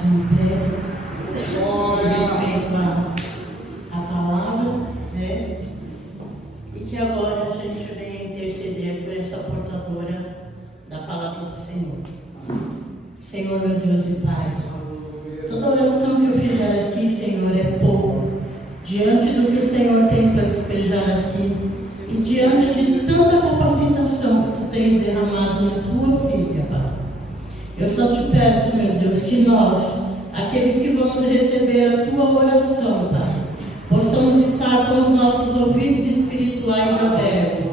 se manter respeito à palavra, né? E que agora a gente venha interceder por essa portadora da palavra do Senhor. Senhor, meu Deus e Pai, toda oração que eu fizer aqui, Senhor, é pouco, diante do que o Senhor tem para despejar aqui, e diante de tanta capacitação que Tu tens derramado na Tua filha, Pai. Eu só Te peço, meu Deus, que nós, aqueles que vamos receber a Tua oração, Pai, possamos estar com os nossos ouvidos espirituais abertos,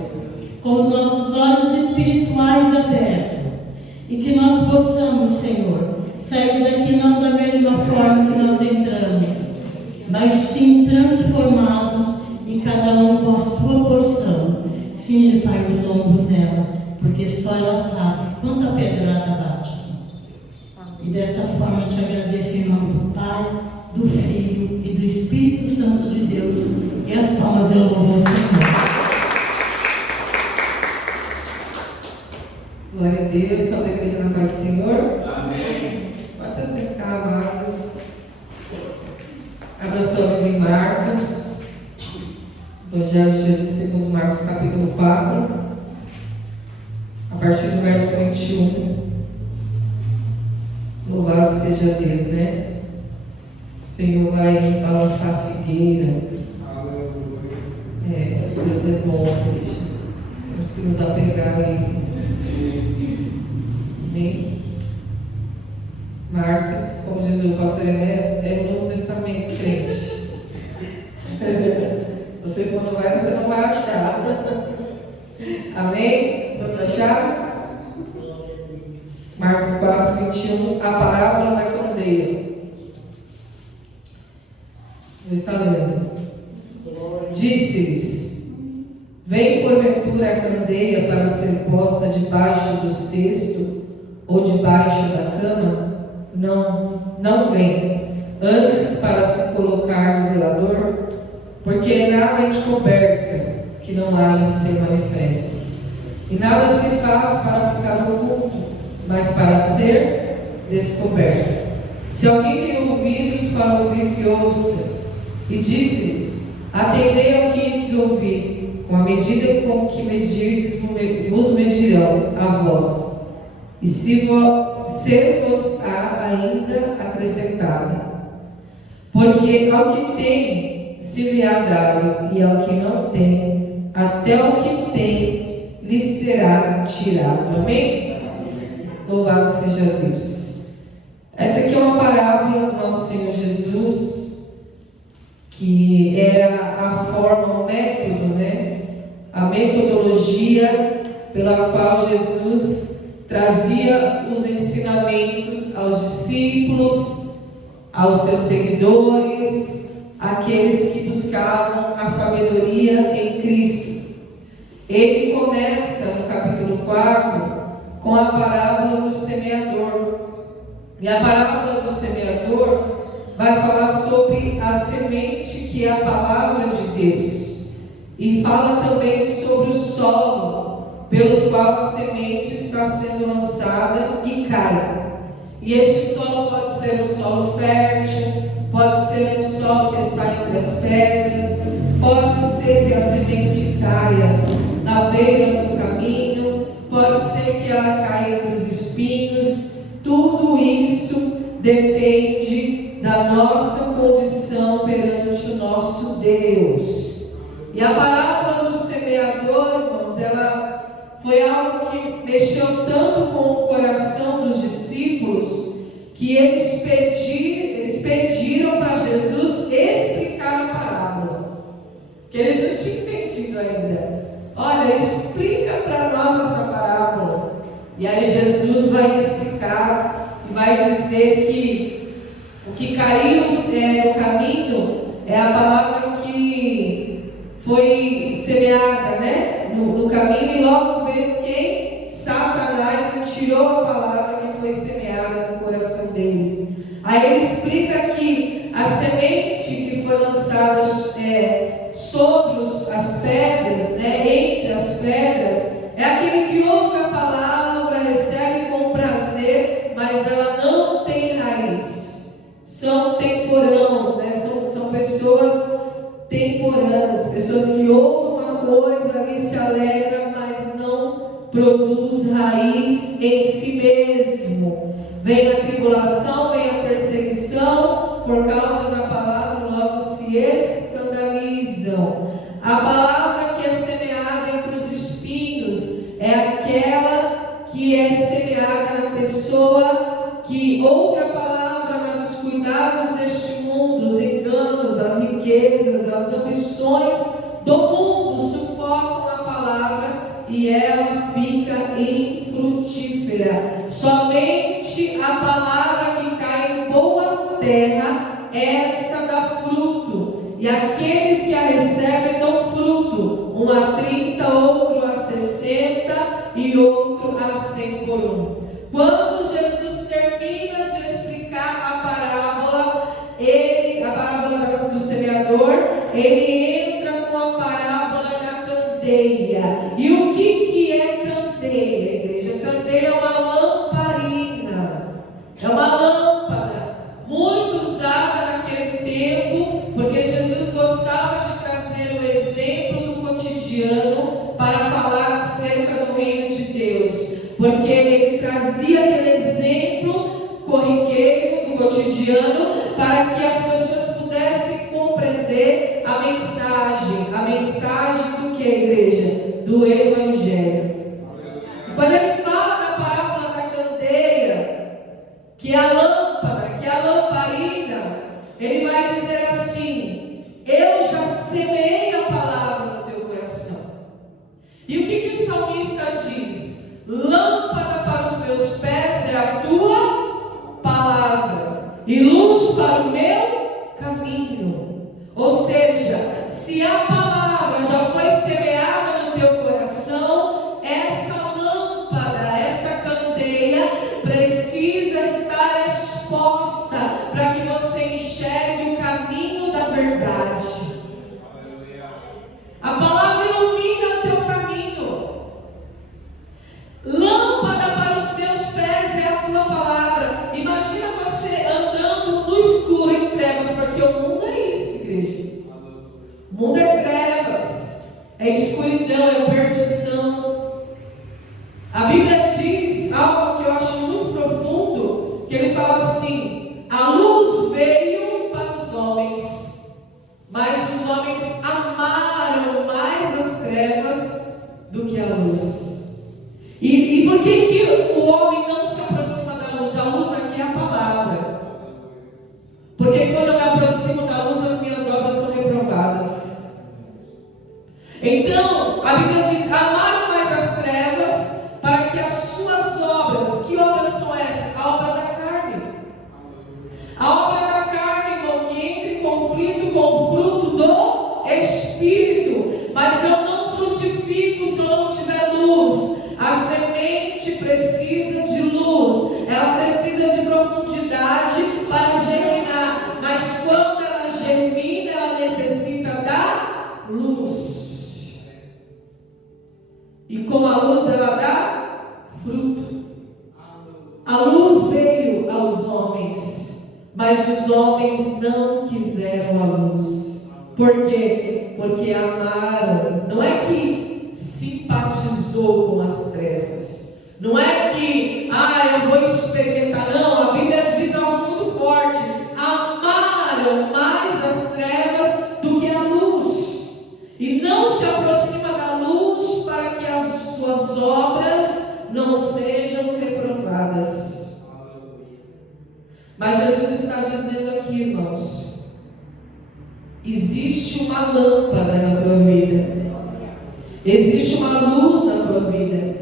com os nossos olhos espirituais abertos, e que nós possamos, Senhor, sair daqui não da mesma forma que nós entramos, mas sim transformados, e cada um com a sua porção. Cinge, Pai, os lombos dela, porque só ela sabe quanta pedrada bate. E dessa forma eu Te agradeço em nome do Pai, do Filho e do Espírito Santo de Deus. E as palmas eu louvo ao Senhor. Glória a Deus, salve a igreja na paz do Senhor. Amém. Pode se acercar, amados. Abra sua Bíblia em Marcos, Evangelho de Jesus segundo Marcos, capítulo 4, a partir do verso 21. Louvado seja Deus, né? O Senhor vai balançar a figueira. Deus é bom, igreja. Temos que nos apegar a Ele. Amém? Marcos, como diz o pastor Enéas, é o Novo Testamento, crente. Você quando vai, você não vai achar. Amém? Todos acharam? Marcos 4, 21, a parábola da candeia. Vou estar lendo. Disse-lhes: vem porventura a candeia para ser posta debaixo do cesto ou debaixo da cama? Não vem, antes para se colocar no velador, porque nada é encoberto que não haja de ser manifesto, e nada se faz para ficar oculto, mas para ser descoberto. Se alguém tem ouvidos para ouvir, que ouça. E disse-lhes: atendei ao que ides ouvir, com a medida com que medirdes, vos medirão a vós, e se vos há ainda acrescentado. Porque ao que tem se lhe há dado, e ao que não tem, até o que tem lhe será tirado. Amém? Louvado seja Deus. Essa aqui é uma parábola do nosso Senhor Jesus, que era a forma, o método, né? A metodologia pela qual Jesus trazia os ensinamentos aos discípulos, aos seus seguidores, aqueles que buscavam a sabedoria em Cristo. Ele começa no capítulo 4 com a parábola do semeador. E a parábola do semeador vai falar sobre a semente, que é a palavra de Deus, e fala também sobre o solo pelo qual a semente está sendo lançada e cai. E este solo pode ser um solo fértil, pode ser um solo que está entre as pedras, pode ser que a semente caia na beira do caminho, pode ser que ela caia entre os espinhos. Tudo isso depende da nossa condição perante o nosso Deus. E a parábola do semeador, irmãos, ela foi algo que mexeu tanto com o coração dos discípulos, que eles pediram para Jesus explicar a parábola, que eles não tinham entendido ainda. Olha, explica para nós essa parábola. E aí Jesus vai explicar e vai dizer que o que caiu no caminho é a palavra que foi semeada, né? No caminho, e logo veio quem? Satanás, e tirou a palavra que foi semeada no coração deles. Aí ele explica que a semente que foi lançada sobre as pedras, né, entre as pedras, é aquele que ouve a palavra, recebe com prazer, mas ela não tem raiz. alegras, pessoas que ouvem uma coisa ali, se alegram, mas não produz raiz em si mesmo. Vem a tribulação, vem a perseguição, por causa da palavra, logo se escandalizam. A palavra que é semeada entre os espinhos é aquela que é semeada na pessoa que ouve a palavra, mas os cuidados deste mundo, os enganos, as riquezas, as ambições do mundo sufocam a palavra e ela fica infrutífera. Somente a palavra que cai em boa terra, essa dá fruto, e aqueles que a recebem dão fruto, um a 30, outro a 60 e outro a 100 por um. Quando Jesus termina de explicar a parábola do semeador, ele entra com a parábola da candeia. E o que é candeia, igreja? Candeia é uma lamparina, é uma lâmpada muito usada naquele tempo, porque Jesus gostava de trazer o exemplo do cotidiano para falar acerca do reino de Deus, porque ele trazia aquele exemplo corriqueiro do cotidiano para que as pessoas pudessem compreender a mensagem do que, igreja? Do Evangelho. E quando ele fala da parábola da candeia, que é a lâmpada, que é a lamparina, ele vai dizer assim: eu já semeei a palavra no teu coração. E o que o salmista diz? Lâmpada para os meus pés é a tua palavra e luz para o meu caminho. Ou seja, se a palavra já foi semeada no teu coração, essa lâmpada, essa candeia precisa estar exposta para que você enxergue o caminho da verdade. A palavra ilumina o teu caminho. Lâmpada para os meus pés é a tua palavra. Imagina você andando no escuro em trevas, porque o mundo é isso, igreja. O mundo é trevas, é escuridão, é perdição. A Bíblia diz algo que eu acho muito profundo, que ele fala assim: a luz veio para os homens, mas os homens amaram mais as trevas do que a luz. E por que o homem não se aproxima da luz? A luz aqui é a palavra. Porque quando eu me aproximo da luz, as minhas obras são reprovadas. Então, a Bíblia diz: amaram mais as trevas, para que as suas obras, que obras são essas? A obra da carne. A obra da carne, irmão, que entra em conflito com o fruto do Espírito. Mas eu não frutifico se eu não tiver luz. A semente precisa de luz, ela precisa de profundidade para germinar, mas quando ela germina, ela necessita da luz, e com a luz ela dá fruto. A luz veio aos homens, mas os homens não quiseram a luz. Por quê? Porque amaram. Não é que simpatizou com as trevas, não é que eu vou experimentar, não. A Bíblia diz algo muito forte: amaram mais as trevas do que a luz, e não se aproxima da luz para que as suas obras não sejam reprovadas. Mas Jesus está dizendo aqui, irmãos, existe uma lâmpada na tua vida, existe uma luz na tua vida.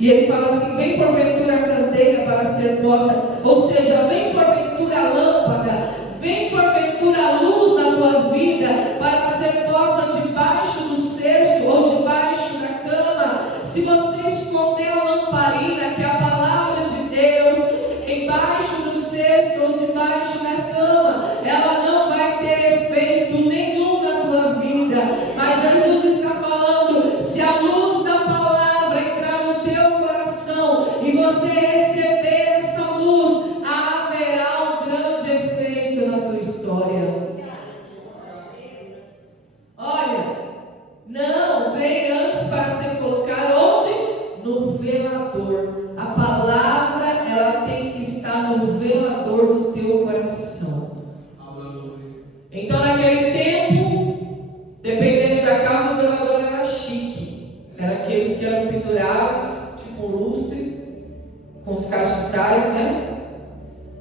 E ele fala assim: vem porventura a candeia para ser posta. Ou seja, vem porventura a lâmpada, vem porventura a luz na tua vida para ser posta debaixo do cesto ou debaixo da cama. Se você esconder a lamparina, que é a palavra de Deus, embaixo do cesto ou debaixo da cama, ela não vai ter efeito nenhum na tua vida. Mas Jesus está falando: se a luz da palavra entrar no teu coração e você receber essa luz, haverá um grande efeito na tua história. Olha, Não, vem antes para ser colocado onde? No velador. A palavra, ela tem que estar no velador do teu coração. Então, naquele tempo, dependendo da casa, o velador era chique. Era aqueles que eram pendurados, tipo um lustre, com os castiçais, né?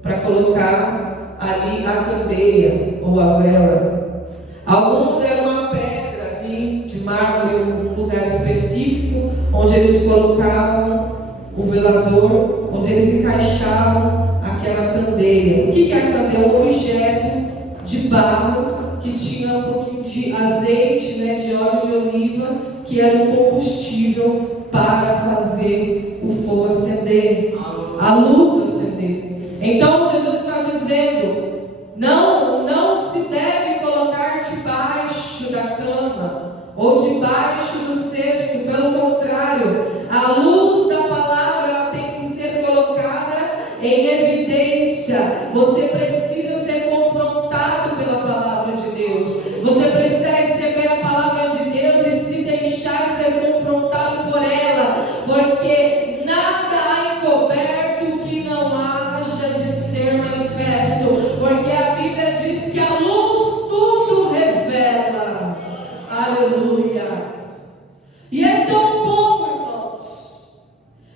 Para colocar ali a candeia ou a vela. Alguns eram uma pedra ali de mármore, um lugar específico, onde eles colocavam o velador, onde eles encaixavam aquela candeia. O que é a candeia? Um objeto de barro que tinha um pouquinho de azeite, né, de óleo de oliva, que era o combustível para fazer o fogo acender, a luz acender. Então Jesus está dizendo: não se deve colocar debaixo da cama ou debaixo do cesto. Pelo contrário, a luz da palavra ela tem que ser colocada em evidência. Você precisa ser confrontado pela palavra de Deus. Você precisa receber a palavra de Deus e se deixar ser confrontado por ela, porque nada há encoberto que não haja de ser manifesto, porque a Bíblia diz que a luz tudo revela. Aleluia. E é tão bom, irmãos,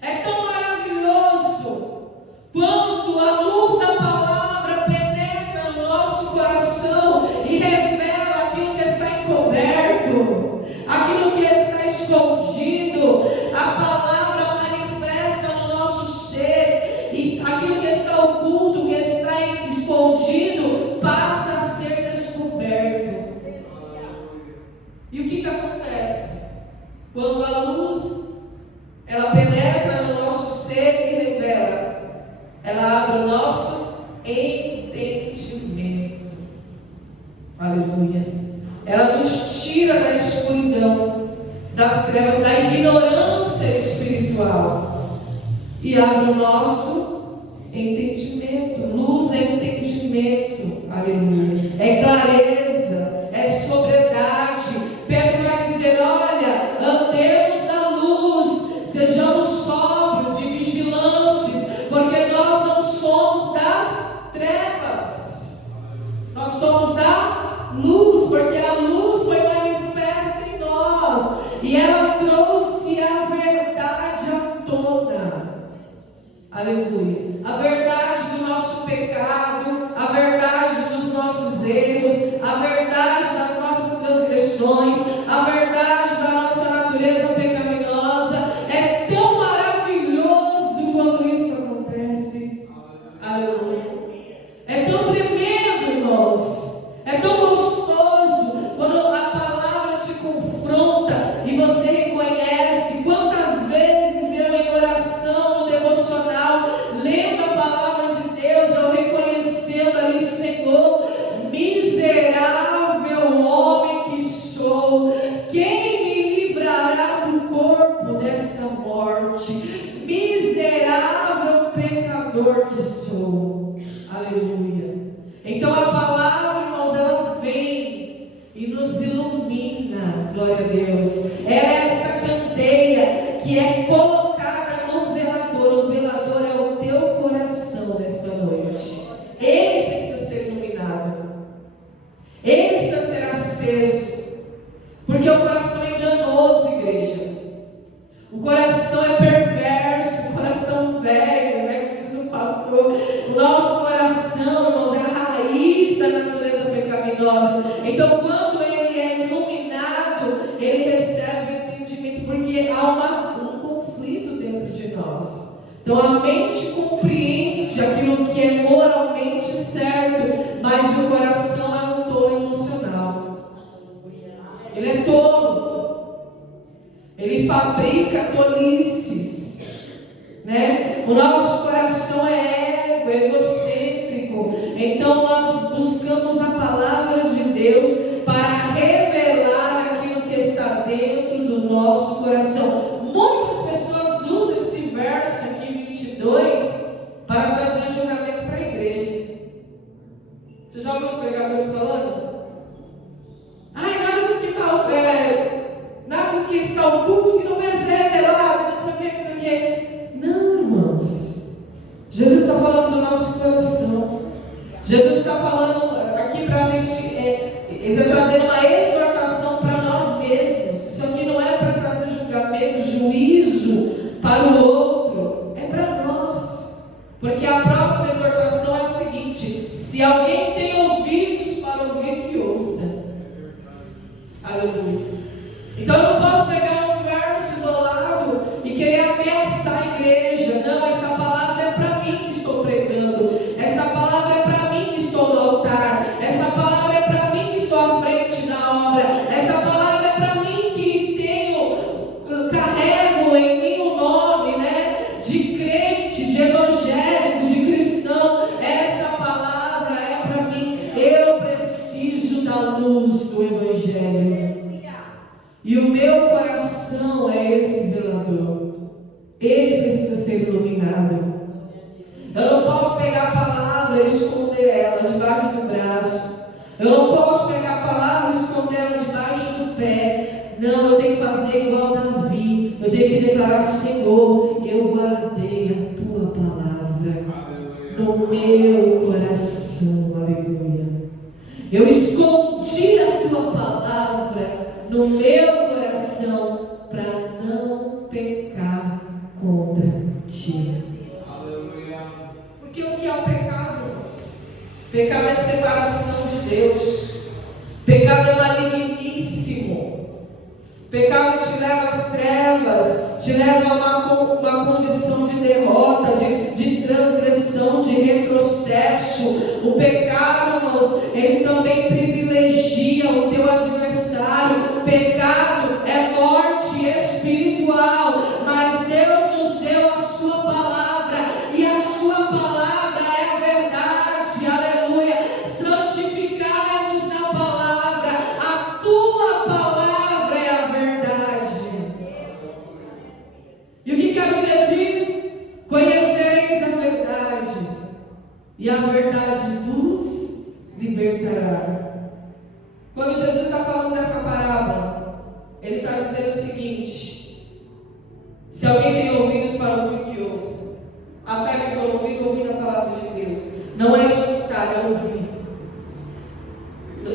é tão maravilhoso quando a luz da palavra penetra no nosso coração e revela aquilo que está encoberto, aquilo que está escondido. A palavra manifesta no nosso ser, e aquilo que está oculto, que está escondido, passa a ser descoberto. E o que acontece? Quando a luz ela penetra no nosso ser e revela, ela abre o nosso entendimento. Aleluia. Ela nos tira da escuridão, das trevas, da ignorância espiritual e abre o nosso entendimento. Luz é entendimento. Aleluia. É clareza, é sobriedade. Pedro vai dizer: olha, andemos na luz, sejamos sóbrios e vigilantes, porque nós não somos das trevas, nós somos da luz, porque a luz foi manifesta em nós e ela trouxe a verdade à tona. Aleluia. A verdade do nosso pecado, a verdade dos nossos erros, a verdade das nossas transgressões, a verdade da nossa natureza pecaminosa. É tão maravilhoso quando isso acontece. Aleluia. É tão tremendo, irmãos. É tão gostoso quando a palavra te confronta e você reconhece. Quantas vezes eu, em oração, no devocional, lendo a palavra de Deus, eu reconhecendo ali: Senhor, miserável homem que sou, quem me livrará do corpo desta morte? Miserável pecador que sou. Aleluia. Então a palavra, irmãos, ela vem e nos ilumina. Glória a Deus. É essa candeia que é colocada no velador. O velador é o teu coração nesta noite. Ele precisa ser iluminado. Ele precisa ser aceso. Porque o coração é enganoso, igreja. O coração é perverso, o coração velho, né? Como diz o pastor. O nosso coração, irmãos, é a raiz da natureza pecaminosa. Então, quando ele é iluminado, ele recebe o entendimento, porque há um conflito dentro de nós. Então, a mente compreende aquilo que é moralmente certo, mas o coração é um tolo emocional. Ele é tolo. Ele fabrica tolices, né? O nosso coração é ego, egocêntrico. Então nós buscamos a palavra de Deus para revelar aquilo que está dentro do nosso coração. Muitas pessoas usam esse verso aqui, 22, para trazer julgamento para a igreja. Você já ouviu os pregadores falando? Ai, nada do que tal porque está oculto que não vai ser revelado, não sei o que, não sei o que. Não, irmãos. Jesus está falando do nosso coração. Jesus está falando aqui para a gente, Ele está trazendo uma exortação para nós mesmos. Isso aqui não é para trazer julgamento, juízo para o outro, é para nós. Porque a próxima exortação é a seguinte: se alguém tem ouvidos para ouvir, que ouça. Aleluia. Então eu não posso pegar um verso isolado e querer ameaçar a igreja. Não, essa palavra é para mim que estou pregando. Essa palavra é para mim que estou no altar. Essa palavra é para mim que estou à frente da obra. Essa palavra é para mim que carrego em mim o nome, né, de crente, de evangélico, de cristão. Essa palavra é para mim. Eu preciso da luz do evangelho. E o meu coração é esse velador. Ele precisa ser iluminado. Eu não posso pegar a palavra e esconder ela debaixo do braço. Eu não posso pegar a palavra e esconder ela debaixo do pé. Não, eu tenho que fazer igual Davi. Eu tenho que declarar: Senhor, eu guardei a tua palavra no meu coração. Aleluia. Eu escondi a tua palavra no meu coração para não pecar contra ti. Aleluia. Porque o que é o pecado, irmãos? Pecado é separação de Deus. Pecado é maligníssimo. Pecado te leva às trevas, te leva a uma condição de derrota, de transgressão, de retrocesso. O pecado, irmãos, ele também privilegia o teu adversário. O pecado é morte espiritual, mas Deus nos deu a sua palavra, e a sua palavra é a verdade. Aleluia. Santificai-vos na palavra, a tua palavra é a verdade. E o que a Bíblia diz? Conhecereis a verdade, e a verdade vos libertará. Quando Jesus está falando dessa parábola, Ele está dizendo o seguinte: se alguém tem ouvidos para ouvir, que ouça. A fé vem por ouvir a palavra de Deus. Não é escutar, é ouvir.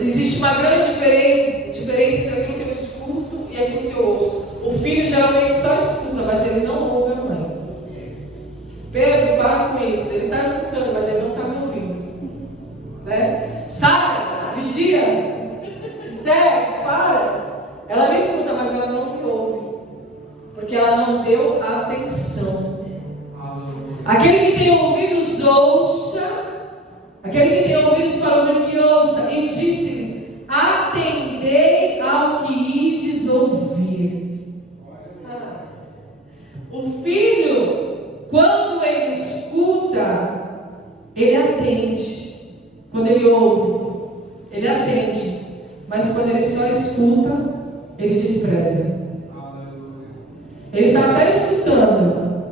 Existe uma grande diferença entre aquilo que eu escuto e aquilo que eu ouço. O filho geralmente só escuta, mas ele não ouve a mãe. Pedro, para com isso. Ele está escutando, mas ele não está me ouvindo, né? Sara, vigia. Esther, para. Ela me escuta, mas ela não me ouve, porque ela não deu atenção. Aquele que tem ouvidos, ouça. Aquele que tem ouvidos para ouvir, que ouça. E disse-lhes: atendei ao que ides ouvir. O filho, quando ele escuta, ele atende. Quando ele ouve, ele atende. Mas quando ele só escuta, ele despreza. Ele está até escutando,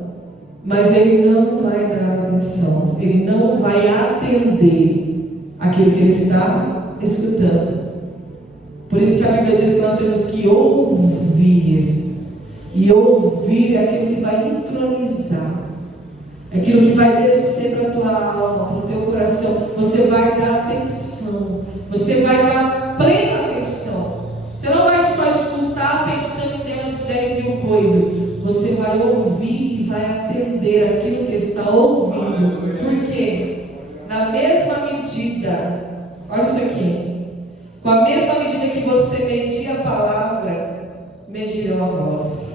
mas ele não vai dar atenção. Ele não vai atender aquilo que ele está escutando. Por isso que a Bíblia diz que nós temos que ouvir. E ouvir é aquilo que vai entronizar, é aquilo que vai descer para a tua alma, para o teu coração. Você vai dar atenção, você vai dar plena atenção. Você não vai só escutar pensando em Deus 10 mil coisas. Você vai ouvir e vai atender aquilo que está ouvindo. Por quê? Na mesma medida, olha isso aqui, com a mesma medida que você medir a palavra, medirão a voz.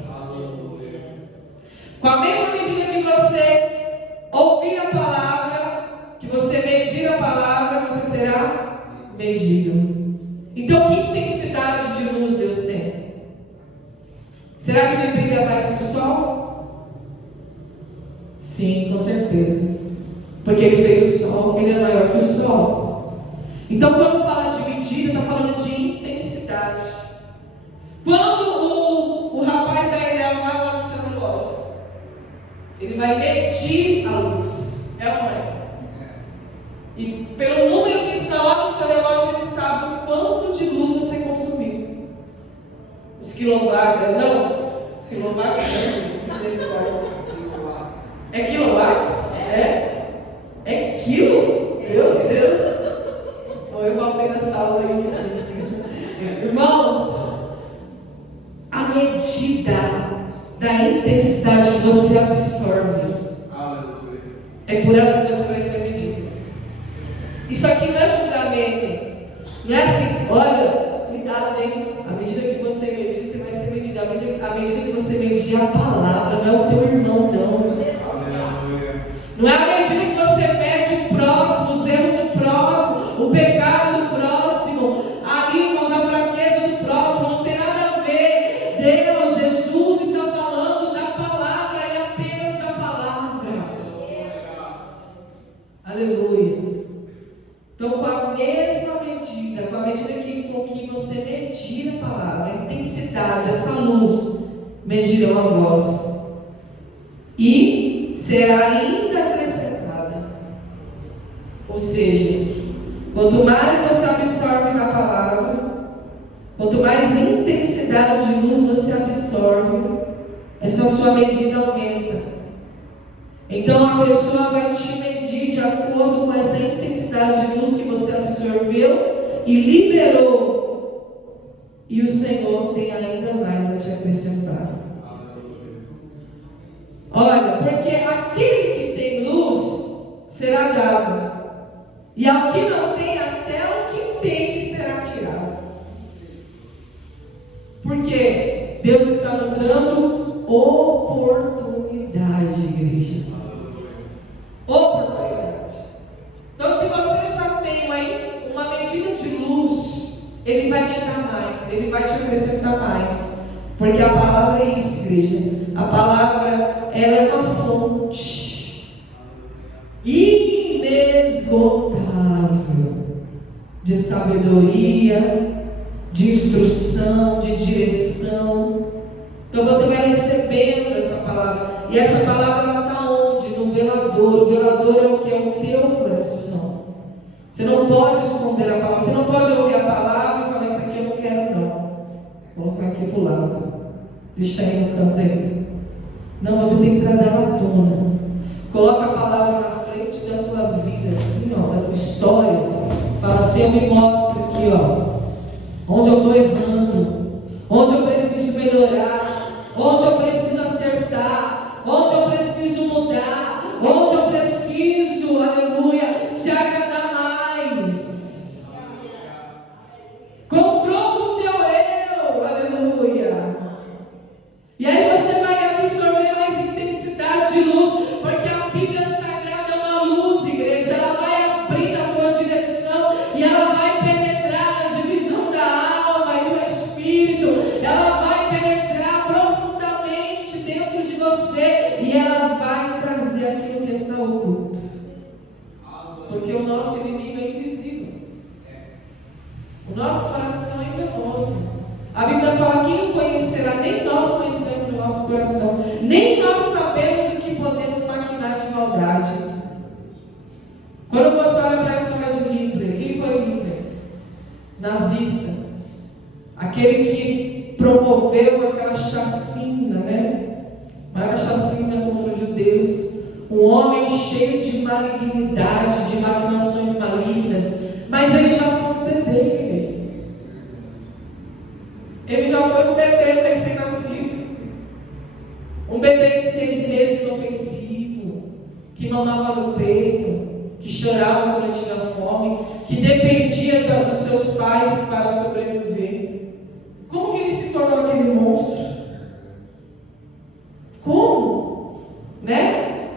Com a mesma medida que você ouvir a palavra, que você medir a palavra, você será medido. Então, que intensidade de luz Deus tem? Será que Ele brilha mais que o sol? Sim, com certeza. Porque Ele fez o sol, Ele é maior que o sol. Então, quando fala de medida, está falando de intensidade. Quando o rapaz da Enel vai lá no seu relógio, ele vai medir a luz. É ou não é? E pelo número que está lá no seu relógio, ele sabe o quanto de luz você consumiu. O os quilowatts, não, quilowatts não, gente, misericórdia. É quilowatts? É quilo? Meu Deus! Bom, eu voltei nessa aula aí de física. Irmãos, a medida da intensidade que você absorve é por ela que você vai ser medido. Isso aqui não é julgamento. Não é assim, olha, cuidado, hein? À medida que você medir, você vai ser medido. À medida que você medir a palavra, não é o teu irmão, não. Não é à medida que você mede o próximo, os erros do próximo, o pecado do próximo, ali, irmãos, a fraqueza do próximo, não tem nada a ver. Deus, Jesus está falando da palavra e apenas da palavra. Aleluia. Então, com a mesma medida, com que você medir a palavra, a intensidade, essa luz, medirão a voz. E será ainda acrescentada. Ou seja, quanto mais você absorve na palavra, quanto mais intensidade de luz você absorve, essa sua medida aumenta. Então a pessoa vai te medir de acordo com essa intensidade de luz que você absorveu e liberou. E o Senhor tem ainda mais a te acrescentar. Olha, porque aquele que tem luz será dado, e ao que não tem, até o que tem será tirado. Porque Deus está nos dando oportunidade, igreja. Oportunidade. Então, se você já tem uma medida de luz, Ele vai te dar mais, Ele vai te acrescentar mais. Porque a palavra é isso, igreja. A palavra, ela é uma fonte inesgotável de sabedoria, de instrução, de direção. Então você vai recebendo essa palavra. E essa palavra, ela está onde? No velador. O velador é o que? É o teu coração. Você não pode esconder a palavra. Você não pode ouvir a palavra e falar, isso aqui eu não quero não. Vou colocar aqui para o lado. Deixa aí no canto aí. Não, você tem que trazer ela à tona. Coloca a palavra na frente da tua vida, assim, ó, da tua história. Fala, Senhor, me mostra aqui, ó, onde eu estou errando, onde eu preciso melhorar, onde eu preciso acertar, onde eu preciso mudar, onde eu preciso, aleluia, te agradar mais. Confronta o teu eu, aleluia. E aí você vai absorver mais intensidade de luz, porque a Bíblia Sagrada é uma luz, igreja. Ela vai abrir a tua direção e ela vai penetrar na divisão da alma e do espírito. Ela vai penetrar profundamente dentro de você e ela vai trazer aquilo que está oculto. Porque o nosso inimigo é invisível. O nosso coração é enganoso. A Bíblia fala, quem o conhecerá? Nem nós conhecemos o nosso coração, nem nós sabemos o que podemos maquinar de maldade. Quando você olha para a história de Hitler, quem foi Hitler? Nazista, aquele que promoveu aquela chacina, né? Maior chacina contra os judeus, um homem cheio de malignidade, de maquinações malignas, mas ele já foi um bebê, igreja. Ele já foi um bebê recém-nascido, um bebê de 6 meses inofensivo, que mamava no peito, que chorava quando tinha fome, que dependia dos seus pais para sobreviver. Como que ele se tornou aquele monstro? Como? Né?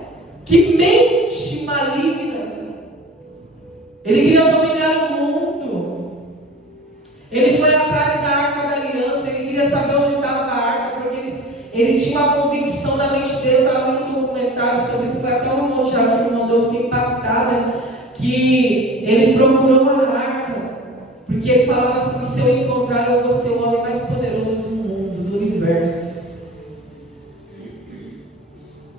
Que mente maligna! Ele queria dominar o mundo. Ele foi atrás da Arca da Aliança. Ele queria saber onde estava a arca, porque ele tinha uma convicção da mente dele. Eu estava vendo um documentário sobre isso. Foi até o irmão Tiago que me mandou. Eu fiquei impactada que ele procurou a arca, porque ele falava assim: se eu encontrar, eu vou ser o homem mais poderoso do mundo, do universo.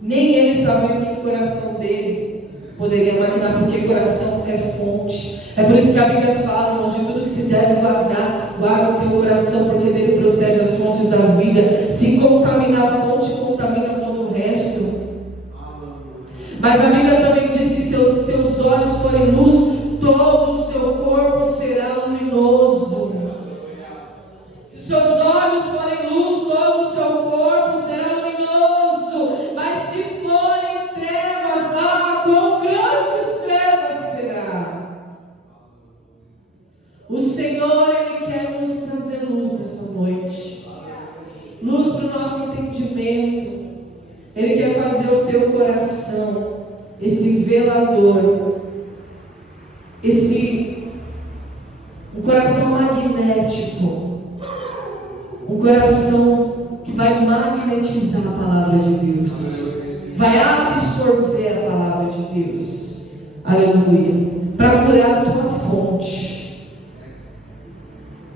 Nem ele sabia o que o coração dele poderia maquinar, porque coração é fonte. É por isso que a Bíblia fala, irmãos, de tudo que se deve guardar, guarda o teu coração, porque dele procede as fontes luz para o nosso entendimento. Ele quer fazer o teu coração, esse velador, um coração magnético, um coração que vai magnetizar a palavra de Deus, vai absorver a palavra de Deus, aleluia, para curar a tua fonte,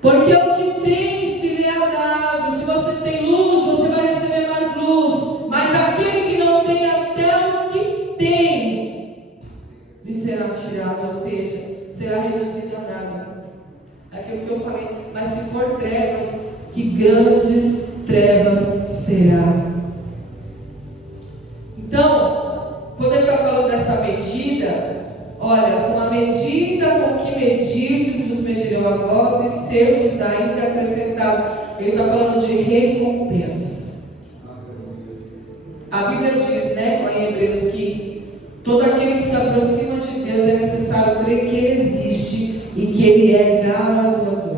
porque o que tem se lhe é dado. Se você tem luz, você vai receber mais luz, mas aquele que não tem, até o que tem lhe será tirado, ou seja, será reduzido a nada. Aquilo que eu falei, mas se for trevas, que grandes trevas será. Então, quando ele está falando dessa medida, olha, com a medida com que medirdes, vos medirão a vós, e ser-vos ainda acrescentado. Ele está falando de recompensa. A Bíblia diz, né, lá em Hebreus, que todo aquele que se aproxima de Deus é necessário crer que Ele existe e que Ele é galardoador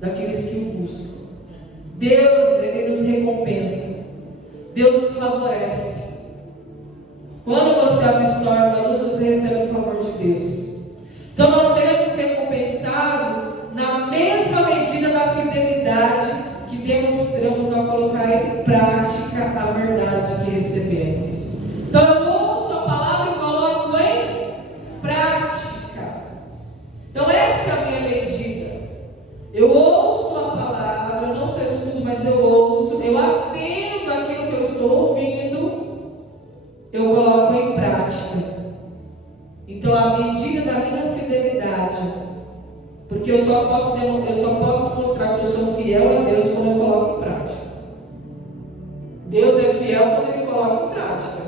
daqueles que o buscam. Deus, Ele nos recompensa. Deus nos favorece. Quando você absorve a luz, você recebe o favor de Deus. Então nós seremos recompensados na mesma medida da fidelidade que demonstramos ao colocar em prática a verdade que recebemos. Então eu ouço a palavra e coloco em prática. Então essa é a minha medida. Eu ouço a palavra, eu não só escuto, mas eu ouço, eu atendo aquilo que eu estou ouvindo, eu coloco em prática. Então a medida da minha fidelidade, porque eu só posso mostrar que eu sou fiel a Deus quando eu coloco em prática. Deus é fiel quando Ele coloca em prática.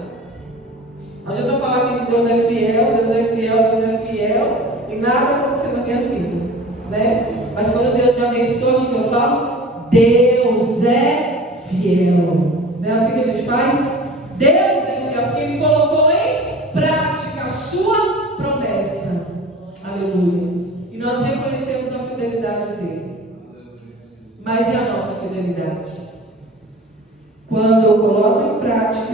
Não adianta falar que Deus é fiel, Deus é fiel, Deus é fiel, e nada aconteceu na minha vida, né? Mas quando Deus me abençoa, o que eu falo? Deus é fiel. Não é assim que a gente faz? Deus é fiel, porque Ele colocou em prática a sua promessa. Aleluia. E nós reconhecemos a fidelidade dEle. Mas e a nossa fidelidade? Quando eu coloco em prática,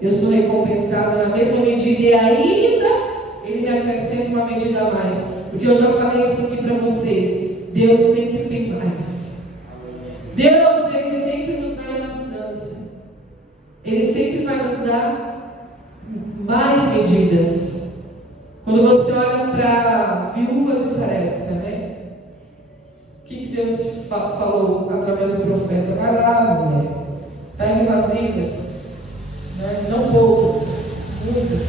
eu sou recompensado na mesma medida, e ainda Ele me acrescenta uma medida a mais. Porque eu já falei isso aqui para vocês. Deus sempre tem mais. Deus, Ele sempre nos dá em abundância. Ele sempre vai nos dar mais medidas. Quando você olha para a viúva de Sarepta, né? O que Deus falou através do profeta? Vai lá, mulher, pegue vasilhas, né? Não poucas, muitas,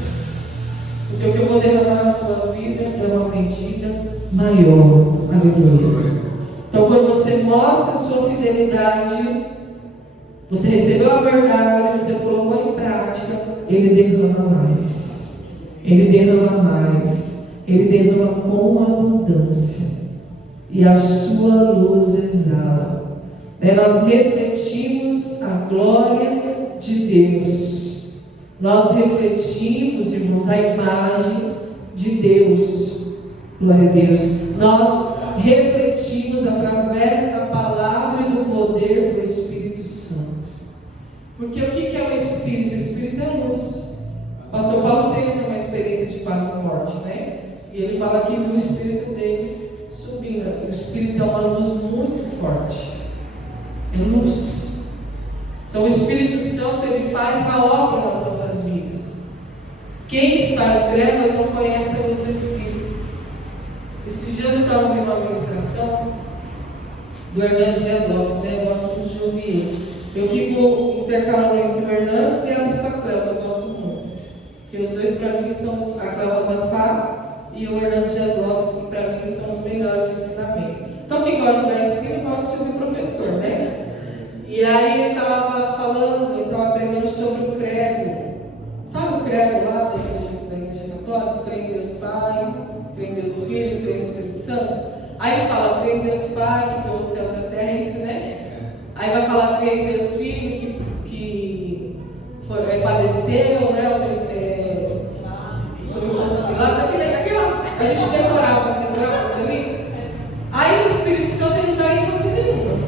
porque o que eu vou derramar na tua vida é uma medida maior. Aleluia. Então, quando você mostra a sua fidelidade, você recebeu a verdade, você colocou em prática, Ele derrama mais. Ele derrama mais. Ele derrama com abundância. E a sua luz exala. Nós refletimos a glória de Deus. Nós refletimos, irmãos, a imagem de Deus. Glória a Deus. Nós refletimos através da palavra e do poder do Espírito Santo. Porque o que é o Espírito? O Espírito é luz. O pastor Paulo teve uma experiência de quase morte, né? E ele fala que viu o Espírito dele subindo. E o Espírito é uma luz muito forte. É luz. Então o Espírito Santo, ele faz a obra nas nossas vidas. Quem está em trevas não conhece a luz do Espírito. Esses dias eu estava ouvindo uma ministração do Hernandes Dias Lopes, né? Eu gosto muito de ouvir ele. Eu fico intercalando entre o Hernandes e a Vista Cléo, eu gosto muito. Porque os dois, para mim, são a Cléo Zafá e o Hernandes Dias Lopes, que para mim são os melhores de ensinamento. Então, quem gosta de dar ensino, gosta de ouvir o professor, né? E aí ele estava falando, ele estava pregando sobre o credo. Sabe o credo lá da Igreja Católica? Crê em Deus Pai, crê em Deus Filho, crê no Espírito Santo. Aí ele fala, crê em Deus Pai, que criou os céus e a terra, isso, né? Aí vai falar, crê em Deus Filho, que padeceu, né? Sobre o Pôncio Pilatos, aquela a gente decorava ali. Aí o Espírito Santo, ele não dá ênfase nenhuma.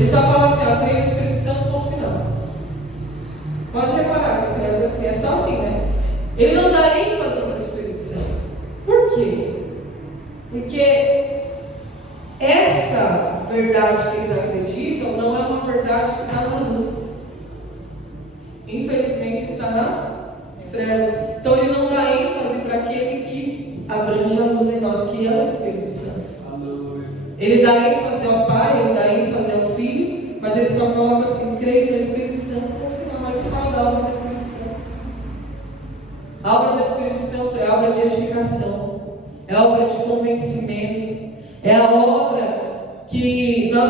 Ele só fala assim, ó, creio no Espírito Santo, ponto final. Pode reparar que creio assim, é só assim, né? Ele não dá ênfase no Espírito Santo. Por quê? Porque essa verdade que eles acreditam não é uma verdade que está na luz. Infelizmente está nas trevas. Então ele não dá ênfase para aquele que abrange a luz em nós, que é o Espírito Santo. Ele dá ênfase ao Pai, ele dá ênfase ao Filho, mas ele só coloca assim, creio no Espírito Santo, no final, mas não fala da obra do Espírito Santo. A obra do Espírito Santo é a obra de edificação, é a obra de convencimento, é a obra que nós